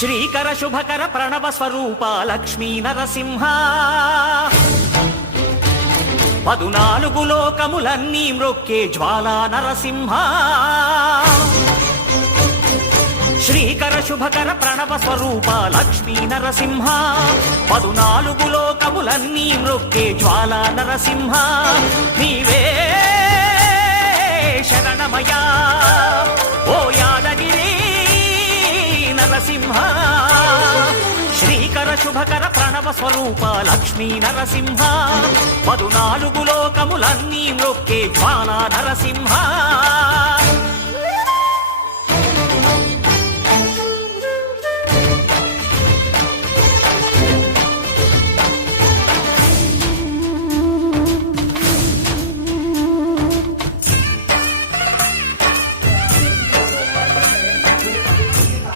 శ్రీకర శుభకర ప్రణవ స్వరూప లక్ష్మీ నరసింహ 14 లోకములన్నీ మ్రొక్కే జ్వాలా నరసింహ శ్రీకర శుభకర ప్రణవ స్వరూప లక్ష్మీ నరసింహ 14 లోకములన్నీ మ్రొక్కే జ్వాలా నరసింహ నీవే శరణమయా ఓ యాదగిరి నరసింహ శ్రీకర శుభకర ప్రణవ స్వరూప లక్ష్మీ నరసింహ 14 లోకములన్నీ మ్రొక్కే జ్వాలా నరసింహ